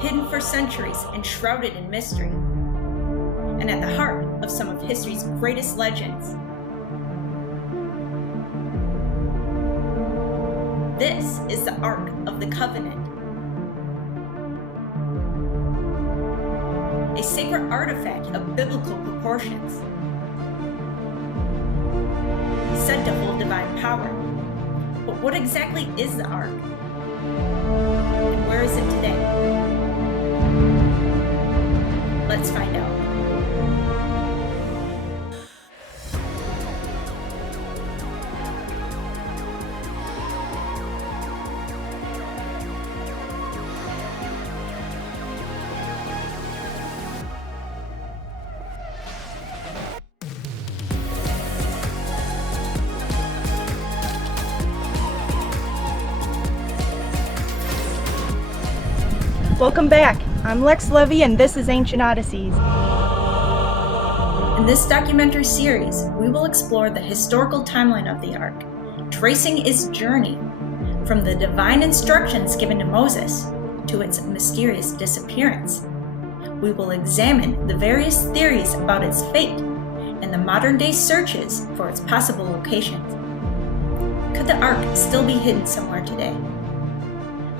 hidden for centuries and shrouded in mystery, and at the heart of some of history's greatest legends. This is the Ark of the Covenant, a sacred artifact of biblical proportions, said to hold divine power. But what exactly is the Ark? And where is it today? Let's find out. Welcome back. I'm Lex Levy and this is Ancient Odysseys. In this documentary series, we will explore the historical timeline of the Ark, tracing its journey from the divine instructions given to Moses to its mysterious disappearance. We will examine the various theories about its fate and the modern-day searches for its possible locations. Could the Ark still be hidden somewhere today?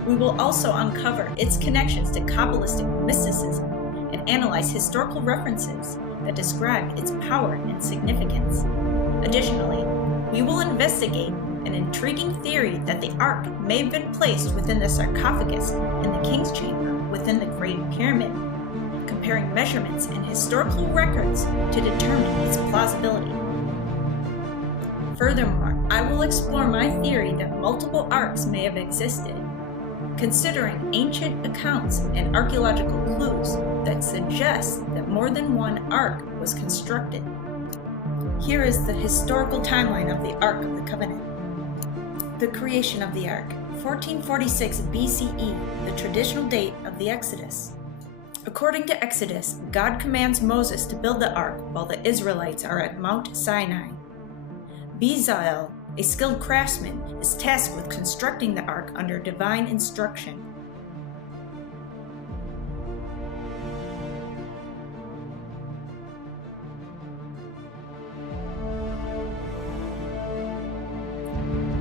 We will also uncover its connections to Kabbalistic mysticism and analyze historical references that describe its power and significance. Additionally, we will investigate an intriguing theory that the Ark may have been placed within the sarcophagus in the King's Chamber within the Great Pyramid, comparing measurements and historical records to determine its plausibility. Furthermore, I will explore my theory that multiple Arks may have existed, considering ancient accounts and archaeological clues that suggest that more than one Ark was constructed. Here is the historical timeline of the Ark of the Covenant. The creation of the Ark, 1446 BCE, the traditional date of the Exodus. According to Exodus, God commands Moses to build the Ark while the Israelites are at Mount Sinai. Bezalel, a skilled craftsman, is tasked with constructing the Ark under divine instruction.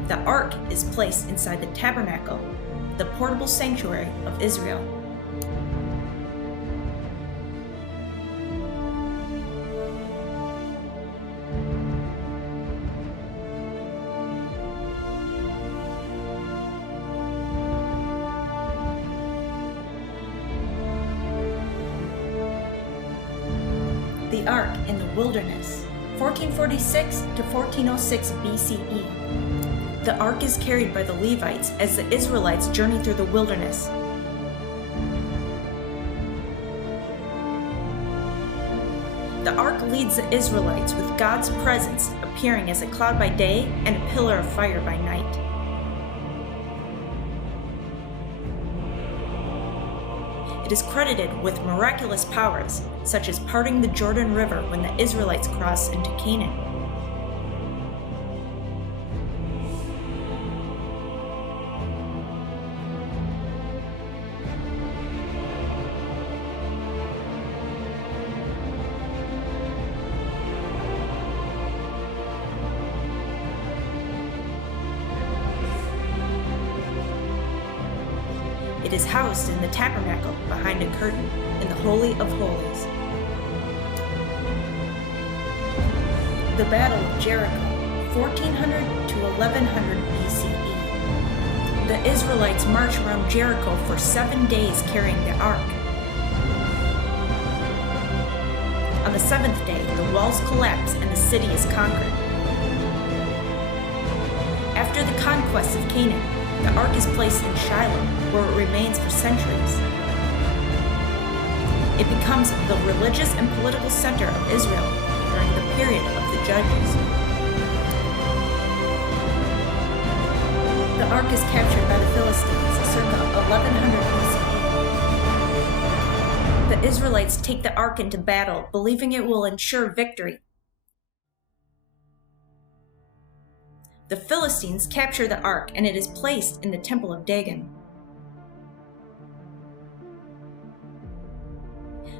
The Ark is placed inside the tabernacle, the portable sanctuary of Israel. The Ark in the Wilderness, 1446 to 1406 BCE. The Ark is carried by the Levites as the Israelites journey through the wilderness. The Ark leads the Israelites with God's presence appearing as a cloud by day and a pillar of fire by night. It is credited with miraculous powers, such as parting the Jordan River when the Israelites crossed into Canaan. It is housed in the tabernacle behind a curtain in the Holy of Holies. The Battle of Jericho, 1400 to 1100 BCE. The Israelites march around Jericho for 7 days carrying the Ark. On the 7th day, the walls collapse and the city is conquered. After the conquest of Canaan, the Ark is placed in Shiloh, where it remains for centuries. It becomes the religious and political center of Israel during the period of the Judges. The Ark is captured by the Philistines circa 1100 BCE. The Israelites take the Ark into battle, believing it will ensure victory. The Philistines capture the Ark and it is placed in the Temple of Dagon.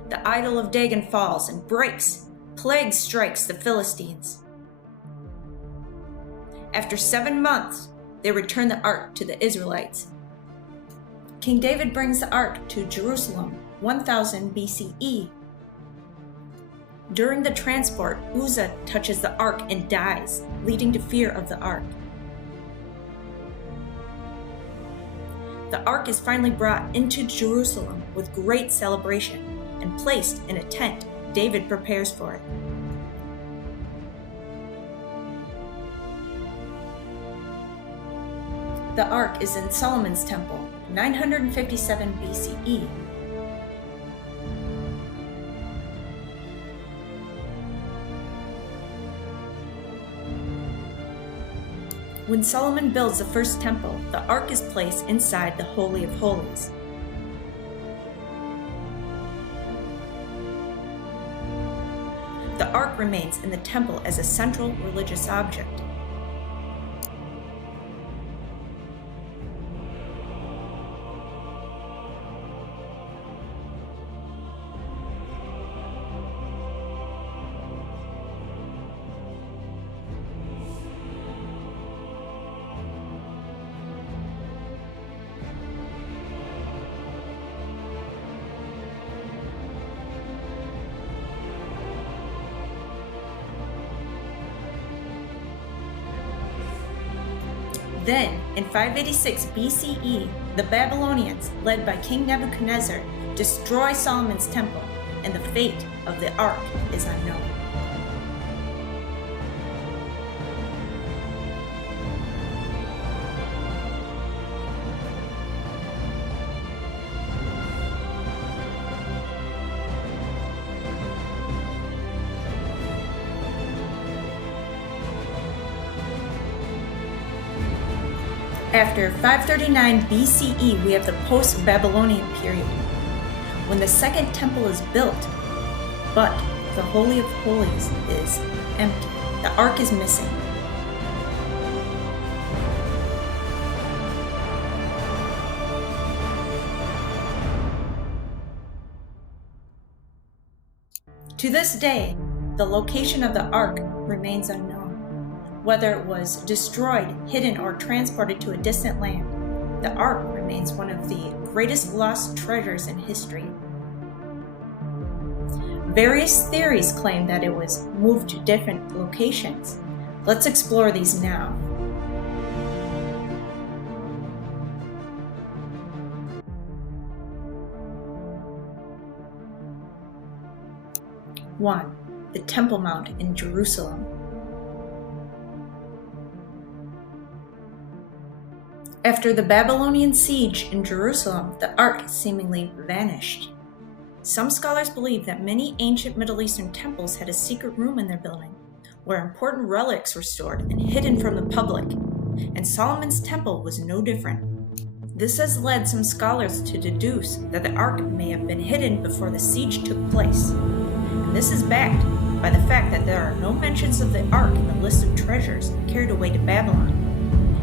The idol of Dagon falls and breaks. Plague strikes the Philistines. After 7 months, they return the ark to the Israelites. King David brings the ark to Jerusalem, 1000 BCE. During the transport, Uzzah touches the ark and dies, leading to fear of the ark. The ark is finally brought into Jerusalem with great celebration and placed in a tent. David prepares for it. The ark is in Solomon's temple, 957 BCE. When Solomon builds the first temple, the ark is placed inside the Holy of Holies. The ark remains in the temple as a central religious object. Then, in 586 BCE, the Babylonians, led by King Nebuchadnezzar, destroy Solomon's temple, and the fate of the ark is unknown. After 539 BCE, we have the post-Babylonian period, when the second temple is built, but the Holy of Holies is empty. The ark is missing. To this day, the location of the ark remains unknown. Whether it was destroyed, hidden, or transported to a distant land, the ark remains one of the greatest lost treasures in history. Various theories claim that it was moved to different locations. Let's explore these now. One, the Temple Mount in Jerusalem. After the Babylonian siege in Jerusalem, the ark seemingly vanished. Some scholars believe that many ancient Middle Eastern temples had a secret room in their building, where important relics were stored and hidden from the public, and Solomon's temple was no different. This has led some scholars to deduce that the ark may have been hidden before the siege took place, and this is backed by the fact that there are no mentions of the ark in the list of treasures carried away to Babylon,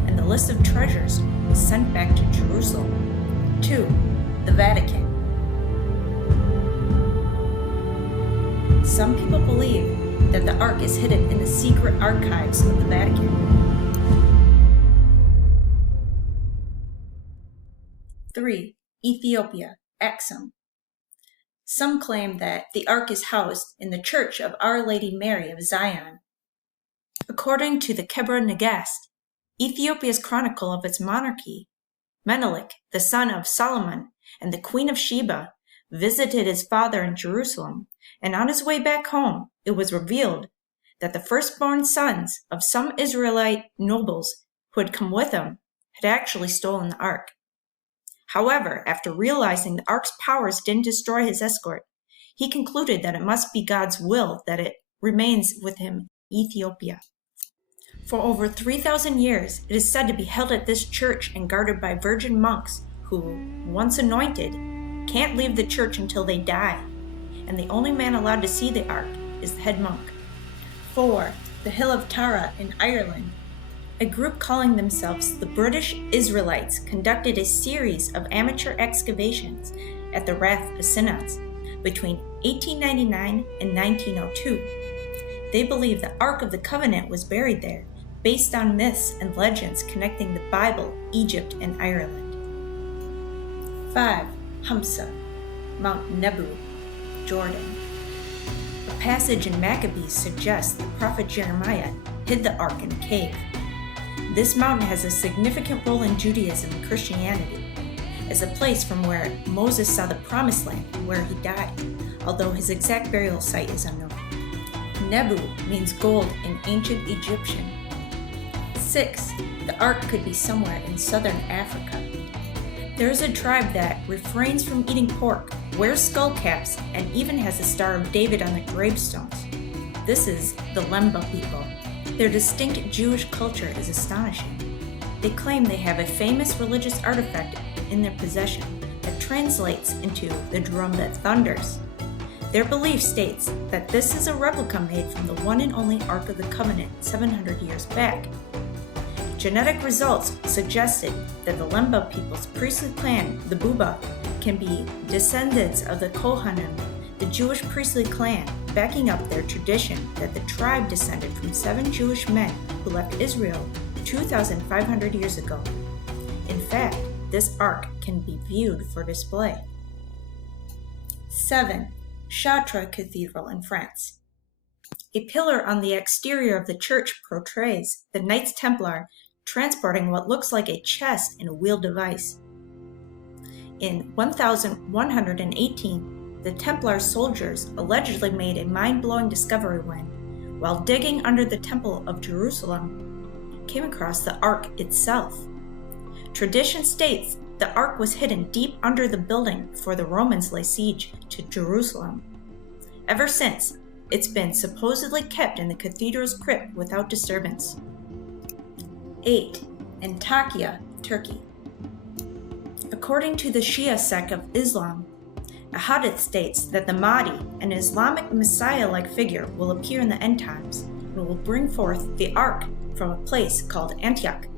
and the list of treasures was sent back to Jerusalem. 2. The Vatican. Some people believe that the ark is hidden in the secret archives of the Vatican. 3. Ethiopia, Axum. Some claim that the ark is housed in the Church of Our Lady Mary of Zion. According to the Kebra Nagast, Ethiopia's chronicle of its monarchy, Menelik, the son of Solomon, and the Queen of Sheba, visited his father in Jerusalem, and on his way back home, it was revealed that the firstborn sons of some Israelite nobles who had come with him had actually stolen the ark. However, after realizing the ark's powers didn't destroy his escort, he concluded that it must be God's will that it remains with him in Ethiopia. For over 3,000 years, it is said to be held at this church and guarded by virgin monks who, once anointed, can't leave the church until they die, and the only man allowed to see the ark is the head monk. 4. The Hill of Tara in Ireland. A group calling themselves the British Israelites conducted a series of amateur excavations at the Rath of Synods. between 1899 and 1902. They believe the Ark of the Covenant was buried there, based on myths and legends connecting the Bible, Egypt, and Ireland. 5. Hamsa, Mount Nebu, Jordan. A passage in Maccabees suggests the prophet Jeremiah hid the ark in a cave. This mountain has a significant role in Judaism and Christianity, as a place from where Moses saw the Promised Land where he died, although his exact burial site is unknown. Nebu means gold in ancient Egyptian. 6. The ark could be somewhere in southern Africa. There is a tribe that refrains from eating pork, wears skull caps, and even has a Star of David on their gravestones. This is the Lemba people. Their distinct Jewish culture is astonishing. They claim they have a famous religious artifact in their possession that translates into the drum that thunders. Their belief states that this is a replica made from the one and only Ark of the Covenant 700 years back. Genetic results suggested that the Lemba people's priestly clan, the Buba, can be descendants of the Kohanim, the Jewish priestly clan, backing up their tradition that the tribe descended from 7 Jewish men who left Israel 2,500 years ago. In fact, this ark can be viewed for display. 7. Chartres Cathedral in France. A pillar on the exterior of the church portrays the Knights Templar transporting what looks like a chest in a wheeled device. In 1118, the Templar soldiers allegedly made a mind-blowing discovery when, while digging under the Temple of Jerusalem, came across the Ark itself. Tradition states the Ark was hidden deep under the building before the Romans laid siege to Jerusalem. Ever since, it's been supposedly kept in the cathedral's crypt without disturbance. 8. Antakya, Turkey. According to the Shia sect of Islam, a hadith states that the Mahdi, an Islamic Messiah-like figure, will appear in the end times and will bring forth the Ark from a place called Antioch.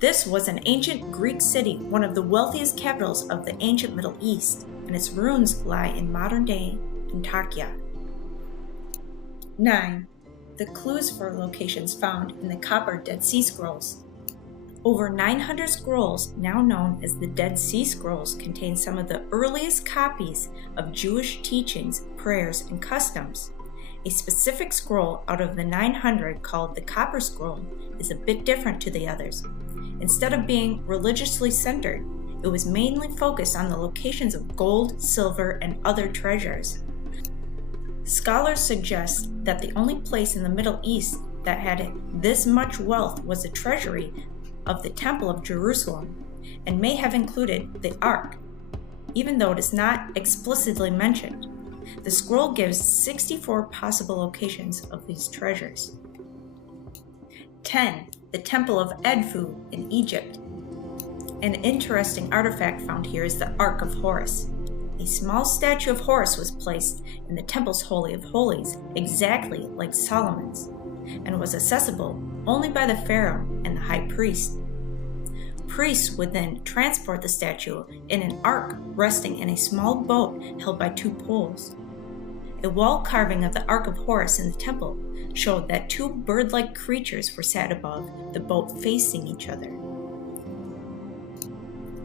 This was an ancient Greek city, one of the wealthiest capitals of the ancient Middle East, and its ruins lie in modern-day Antakya. 9. The clues for locations found in the Copper Dead Sea Scrolls. Over 900 scrolls, now known as the Dead Sea Scrolls, contain some of the earliest copies of Jewish teachings, prayers, and customs. A specific scroll out of the 900 called the Copper Scroll is a bit different to the others. Instead of being religiously centered, it was mainly focused on the locations of gold, silver, and other treasures. Scholars suggest that the only place in the Middle East that had this much wealth was the treasury of the Temple of Jerusalem, and may have included the Ark, even though it is not explicitly mentioned. The scroll gives 64 possible locations of these treasures. 10. The Temple of Edfu in Egypt. An interesting artifact found here is the Ark of Horus. A small statue of Horus was placed in the temple's Holy of Holies, exactly like Solomon's, and was accessible only by the pharaoh and the high priest. Priests would then transport the statue in an ark resting in a small boat held by 2 poles. A wall carving of the Ark of Horus in the temple showed that 2 bird-like creatures were sat above the boat facing each other.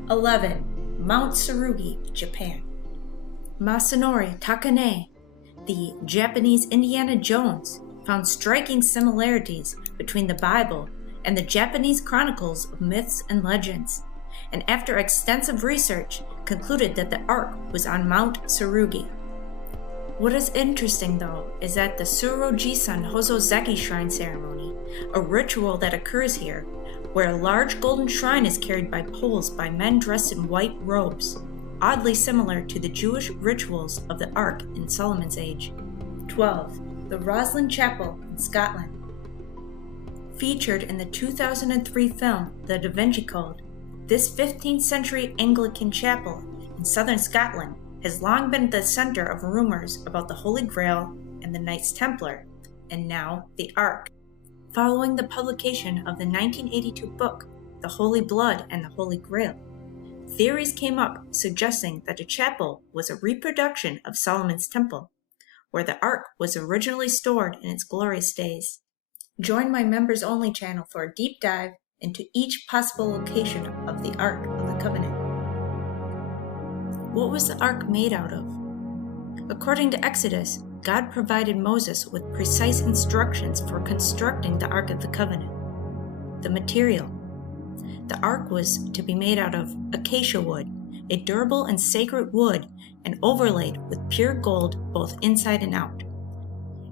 11. Mount Tsurugi, Japan. Masanori Takane, the Japanese Indiana Jones, found striking similarities between the Bible and the Japanese chronicles of myths and legends, and after extensive research, concluded that the Ark was on Mount Tsurugi. What is interesting, though, is that the Tsurugi-san Hozozeki shrine ceremony, a ritual that occurs here, where a large golden shrine is carried by poles by men dressed in white robes, oddly similar to the Jewish rituals of the Ark in Solomon's age. 12. The Roslin Chapel in Scotland. Featured in the 2003 film The Da Vinci Code, this 15th century Anglican chapel in southern Scotland has long been the center of rumors about the Holy Grail and the Knights Templar, and now the Ark. Following the publication of the 1982 book, The Holy Blood and the Holy Grail, theories came up suggesting that the chapel was a reproduction of Solomon's temple, where the Ark was originally stored in its glorious days. Join my members-only channel for a deep dive into each possible location of the Ark of the Covenant. What was the Ark made out of? According to Exodus, God provided Moses with precise instructions for constructing the Ark of the Covenant. The material. The Ark was to be made out of acacia wood, a durable and sacred wood, and overlaid with pure gold both inside and out.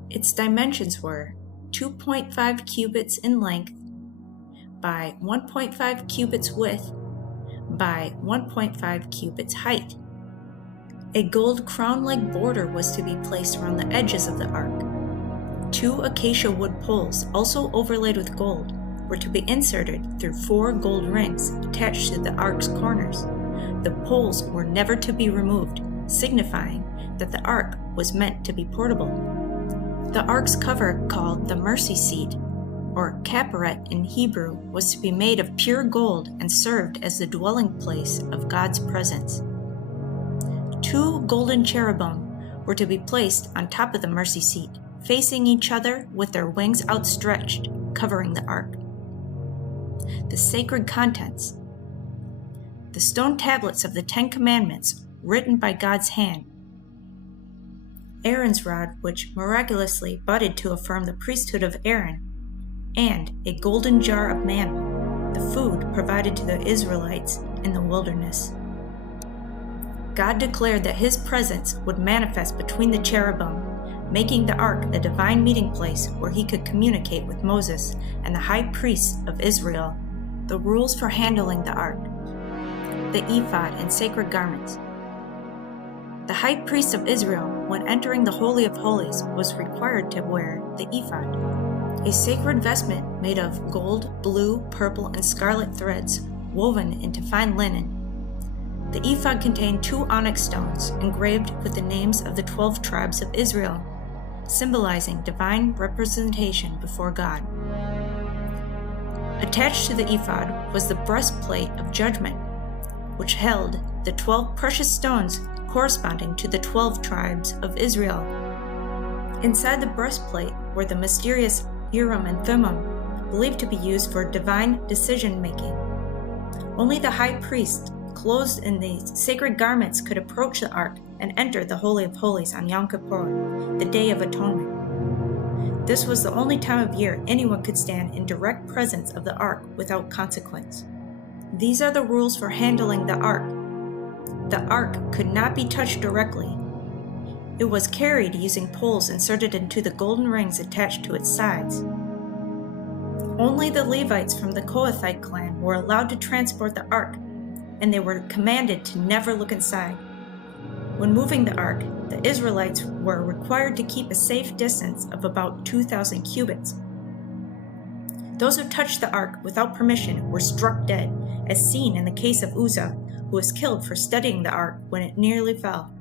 Its dimensions were 2.5 cubits in length by 1.5 cubits width by 1.5 cubits height. A gold crown-like border was to be placed around the edges of the Ark. 2 acacia wood poles, also overlaid with gold, were to be inserted through 4 gold rings attached to the Ark's corners. The poles were never to be removed, signifying that the Ark was meant to be portable. The Ark's cover, called the mercy seat, or kapperet in Hebrew, was to be made of pure gold and served as the dwelling place of God's presence. 2 golden cherubim were to be placed on top of the mercy seat, facing each other with their wings outstretched, covering the Ark. The sacred contents. The stone tablets of the 10 Commandments, written by God's hand. Aaron's rod, which miraculously budded to affirm the priesthood of Aaron, and a golden jar of manna, the food provided to the Israelites in the wilderness. God declared that His presence would manifest between the cherubim, making the Ark a divine meeting place where He could communicate with Moses and the high priests of Israel. The rules for handling the Ark. The ephod and sacred garments. The high priest of Israel, when entering the Holy of Holies, was required to wear the ephod, a sacred vestment made of gold, blue, purple, and scarlet threads woven into fine linen. The ephod contained 2 onyx stones engraved with the names of the 12 tribes of Israel, symbolizing divine representation before God. Attached to the ephod was the breastplate of judgment, which held the 12 precious stones corresponding to the 12 tribes of Israel. Inside the breastplate were the mysterious Urim and Thummim, believed to be used for divine decision-making. Only the high priest, clothed in these sacred garments, could approach the Ark and enter the Holy of Holies on Yom Kippur, the Day of Atonement. This was the only time of year anyone could stand in direct presence of the Ark without consequence. These are the rules for handling the Ark. The Ark could not be touched directly. It was carried using poles inserted into the golden rings attached to its sides. Only the Levites from the Kohathite clan were allowed to transport the Ark, and they were commanded to never look inside. When moving the Ark, the Israelites were required to keep a safe distance of about 2,000 cubits. Those who touched the Ark without permission were struck dead, as seen in the case of Uzzah, who was killed for studying the Ark when it nearly fell.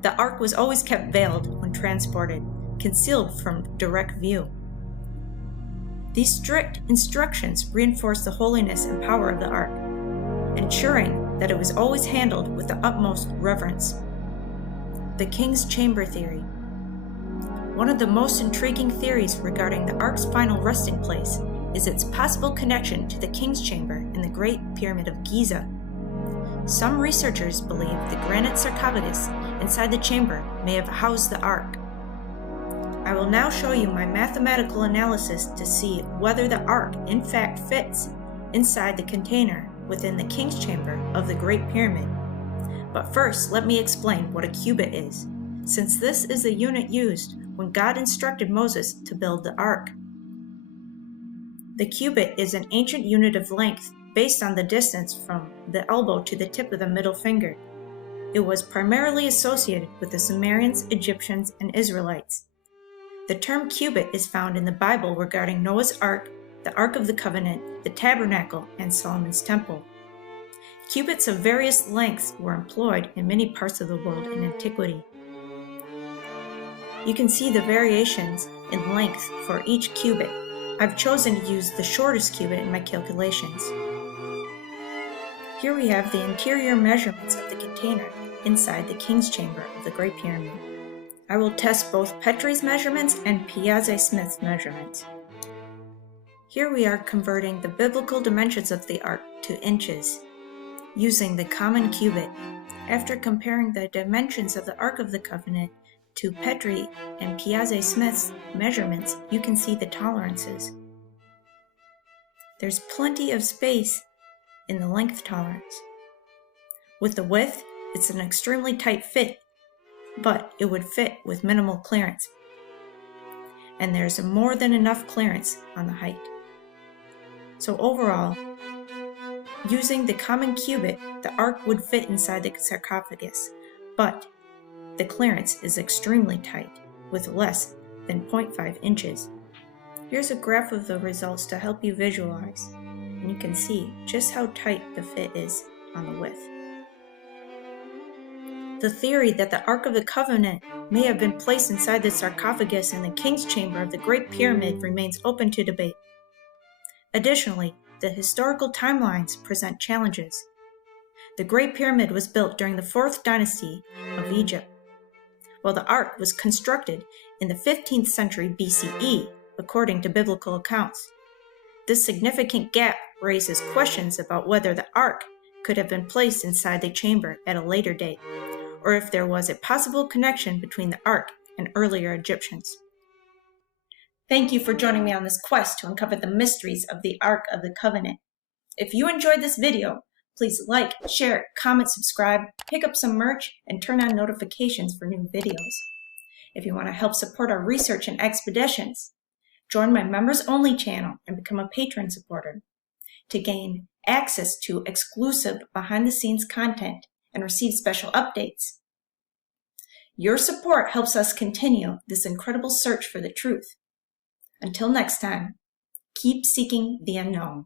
The Ark was always kept veiled when transported, concealed from direct view. These strict instructions reinforced the holiness and power of the Ark, ensuring that it was always handled with the utmost reverence. The King's Chamber Theory. One of the most intriguing theories regarding the Ark's final resting place is its possible connection to the King's Chamber in the Great Pyramid of Giza. Some researchers believe the granite sarcophagus inside the chamber may have housed the Ark. I will now show you my mathematical analysis to see whether the Ark in fact fits inside the container within the King's Chamber of the Great Pyramid. But first, let me explain what a cubit is, since this is the unit used when God instructed Moses to build the Ark. The cubit is an ancient unit of length based on the distance from the elbow to the tip of the middle finger. It was primarily associated with the Sumerians, Egyptians, and Israelites. The term cubit is found in the Bible regarding Noah's Ark, the Ark of the Covenant, the Tabernacle, and Solomon's Temple. Cubits of various lengths were employed in many parts of the world in antiquity. You can see the variations in length for each cubit. I've chosen to use the shortest cubit in my calculations. Here we have the interior measurements of the container inside the King's Chamber of the Great Pyramid. I will test both Petrie's measurements and Piazzi-Smith's measurements. Here we are converting the biblical dimensions of the Ark to inches, using the common cubit. After comparing the dimensions of the Ark of the Covenant to Petrie and Piazzi-Smith's measurements, you can see the tolerances. There's plenty of space in the length tolerance. With the width, it's an extremely tight fit, but it would fit with minimal clearance. And there's more than enough clearance on the height. So overall, using the common cubit, the Ark would fit inside the sarcophagus, but the clearance is extremely tight, with less than 0.5 inches. Here's a graph of the results to help you visualize, and you can see just how tight the fit is on the width. The theory that the Ark of the Covenant may have been placed inside the sarcophagus in the King's Chamber of the Great Pyramid remains open to debate. Additionally, the historical timelines present challenges. The Great Pyramid was built during the 4th dynasty of Egypt, while the Ark was constructed in the 15th century BCE, according to biblical accounts. This significant gap raises questions about whether the Ark could have been placed inside the chamber at a later date, or if there was a possible connection between the Ark and earlier Egyptians. Thank you for joining me on this quest to uncover the mysteries of the Ark of the Covenant. If you enjoyed this video, please like, share, comment, subscribe, pick up some merch, and turn on notifications for new videos. If you want to help support our research and expeditions, join my members-only channel and become a patron supporter to gain access to exclusive behind-the-scenes content and receive special updates. Your support helps us continue this incredible search for the truth. Until next time, keep seeking the unknown.